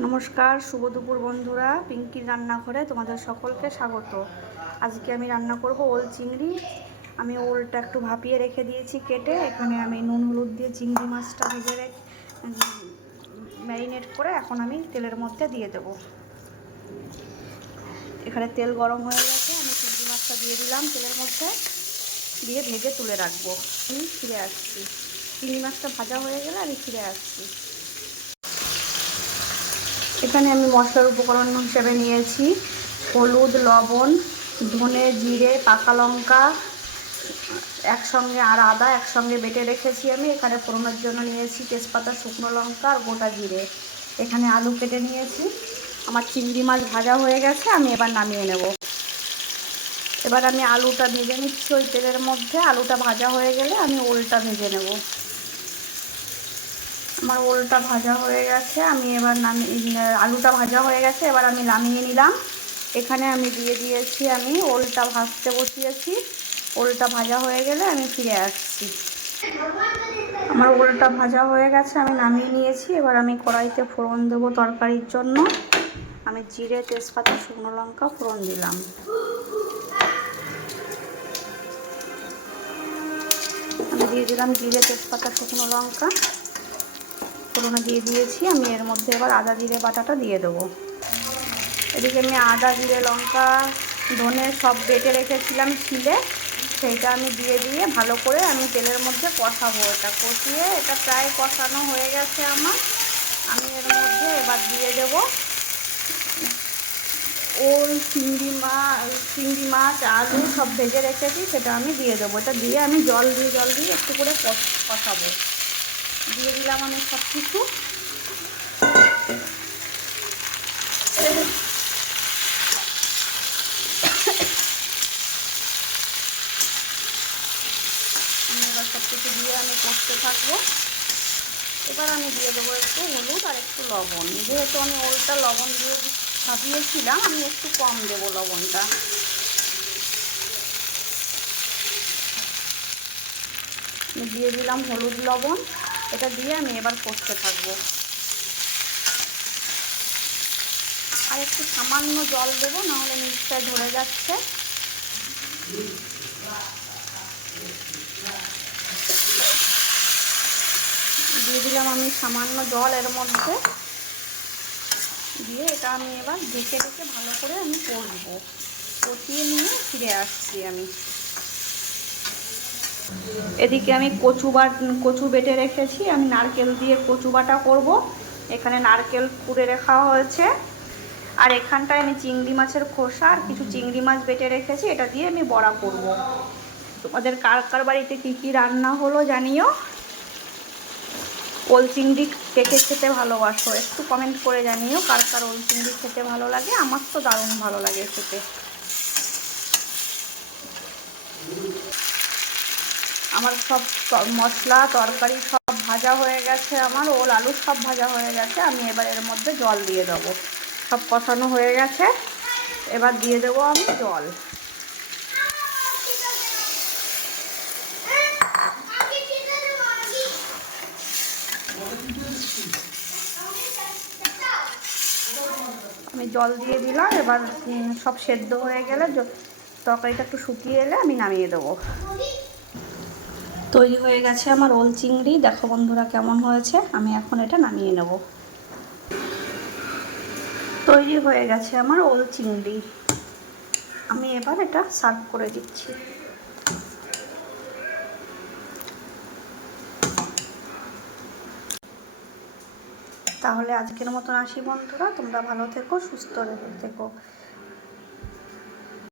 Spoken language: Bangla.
নমস্কার, শুভ দুপুর বন্ধুরা। পিঙ্কির রান্নাঘরে তোমাদের সকলকে স্বাগত। আজকে আমি রান্না করব ওল চিংড়ি। আমি ওলটা একটু ভাপিয়ে রেখে দিয়েছি কেটে। এখানে আমি নুন হলুদ দিয়ে চিংড়ি মাছটা ভেজে ম্যারিনেট করে এখন আমি তেলের মধ্যে দিয়ে দেব। এখানে তেল গরম হয়ে গেছে, আমি চিংড়ি মাছটা দিয়ে দিলাম তেলের মধ্যে, দিয়ে ভেজে তুলে রাখবো। আমি ফিরে আসছি, চিংড়ি মাছটা ভাজা হয়ে গেলে আমি ফিরে আসছি। এখানে আমি মশলার উপকরণ হিসেবে নিয়েছি হলুদ, লবণ, ধনে, জিরে, পাকা লঙ্কা একসঙ্গে, আর আদা একসঙ্গে বেটে রেখেছি। আমি এখানে ফোড়নের জন্য নিয়েছি তেজপাতা, শুকনো লঙ্কা আর গোটা জিরে। এখানে আলু কেটে নিয়েছি। আমার চিংড়ি মাছ ভাজা হয়ে গেছে, আমি এবার নামিয়ে নেব। এবার আমি আলুটা ভেজে নিচ্ছি ওই তেলের মধ্যে। আলুটা ভাজা হয়ে গেলে আমি ওলটা ভেজে নেব। আমার ওলটা ভাজা হয়ে গেছে, আমি এবার আলুটা ভাজা হয়ে গেছে, এবার আমি নামিয়ে নিলাম। এখানে আমি দিয়ে দিয়েছি, আমি ওলটা ভাজতে বসিয়েছি। ওলটা ভাজা হয়ে গেলে আমি ফিরে আসছি। আমার ওলটা ভাজা হয়ে গেছে, আমি নামিয়ে নিয়েছি। এবার আমি কড়াইতে ফোড়ন দেবো তরকারির জন্য। আমি জিরে, তেজপাতা, শুকনো লঙ্কা ফোড়ন দিলাম। আমি দিয়ে দিলাম জিরে, তেজপাতা, শুকনো লঙ্কা ফোড়নে দিয়ে দিয়েছি। আমি এর মধ্যে এবার আদা জিরে বাটাটা দিয়ে দেবো। এদিকে আমি আদা, জিরে, লঙ্কা, ধনে সব বেটে রেখেছিলাম শিলে, সেইটা আমি দিয়ে ভালো করে আমি তেলের মধ্যে কষাবো। এটা কষিয়ে এটা প্রায় কষানো হয়ে গেছে আমার। আমি এর মধ্যে এবার দিয়ে দেবো ওল, চিংড়ি মাছ, আলু সব ভেজে রেখেছি, সেটা আমি দিয়ে দেবো। এটা দিয়ে আমি জল দিয়ে একটু করে কষাবো। দিয়ে দিলাম আমি সব কিছু। এবার সব কিছু দিয়ে আমি কষতে থাকবো। এবার আমি দিয়ে দেবো একটু হলুদ আর একটু লবণ। যেহেতু আমি ওলটা লবণ দিয়ে ভাপিয়েছিলাম, আমি একটু কম দেবো লবণটা। আমি দিয়ে দিলাম হলুদ, লবণ। এটা দিয়ে আমি এবার কষতে থাকবো। আর একটু সামান্য জল দেবো, নাহলে নিচটায় ধরে যাচ্ছে। দিয়ে দিলাম আমি সামান্য জল এর মধ্যে, দিয়ে এটা আমি এবার ঢেকে ভালো করে আমি কষবো। কষিয়ে নিয়ে ফিরে আসছি আমি। এদিকে আমি কচু বেটে রেখেছি। আমি নারকেল দিয়ে কচু বাটা করব। এখানে নারকেল কুড়ে রাখা হয়েছে। আর এখানটায় আমি চিংড়ি মাছের খোসা আর কিছু চিংড়ি মাছ বেটে রেখেছি, এটা দিয়ে আমি বড়া করব। তোমাদের কার কার বাড়িতে কী কী রান্না হলো জানিও। ওল চিংড়ি কে কে খেতে ভালোবাসো একটু কমেন্ট করে জানিও। কার কার ওল চিংড়ি খেতে ভালো লাগে। আমার তো দারুণ ভালো লাগে খেতে। আমার সব মশলা তরকারি সব ভাজা হয়ে গেছে। আমার ওল আলু সব ভাজা হয়ে গেছে। আমি এবার এর মধ্যে জল দিয়ে দেবো। সব কষানো হয়ে গেছে, এবার দিয়ে দেবো আমি জল। আমি জল দিয়ে দিলাম। এবার সব সেদ্ধ হয়ে গেলে, তরকারিটা একটু শুকিয়ে এলে আমি নামিয়ে দেবো। তৈরি হয়ে গেছে আমার ওল চিংড়ি। দেখো বন্ধুরা কেমন হয়েছে। আমি এখন এটা নামিয়ে নেব। তৈরি হয়ে গেছে আমার ওল চিংড়ি। আমি এবার এটা সার্ভ করে দিচ্ছি। তাহলে আজকের মতন আসি বন্ধুরা। তোমরা ভালো থেকো, সুস্থ থেকো।